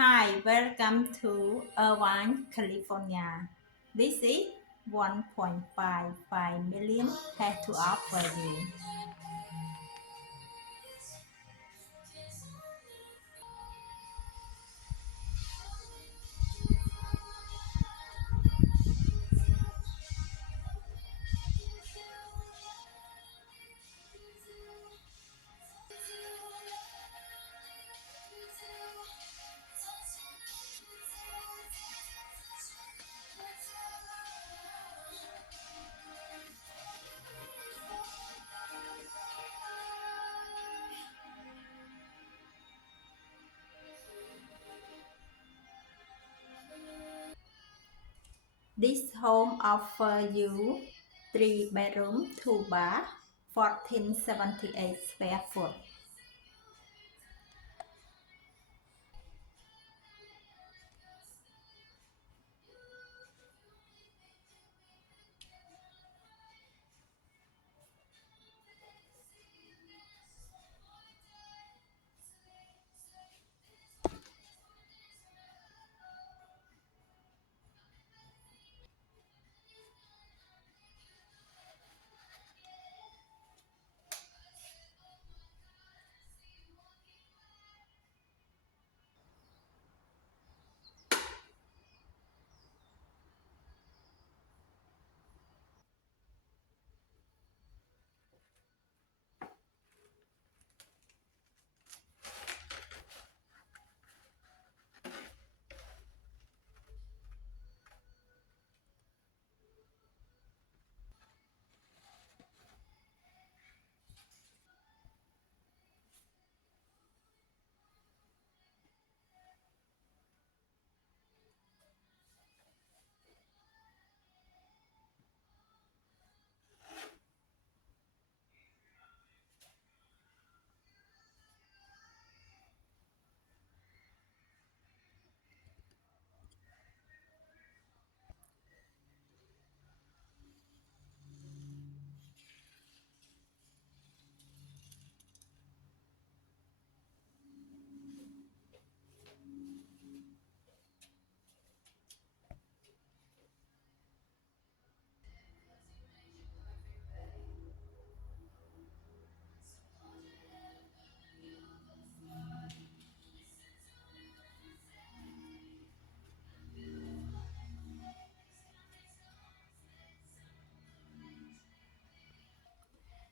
Hi, welcome to Irvine, California. This is 1.55 million has to offer you. This home offers you 3 bedroom, 2 bath, 1478 square foot.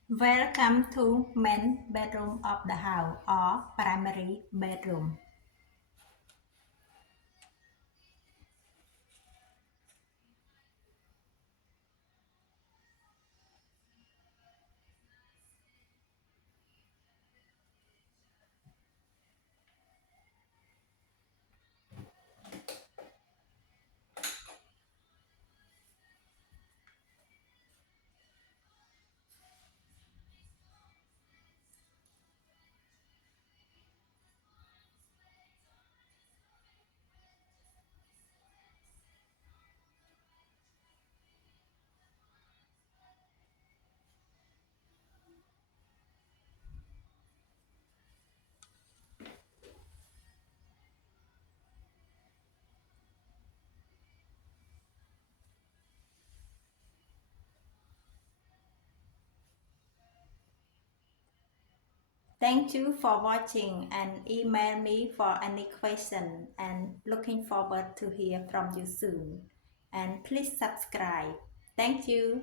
Welcome to main bedroom of the house or primary bedroom. Thank you for watching and email me for any question and looking forward to hear from you soon. And please subscribe. Thank you.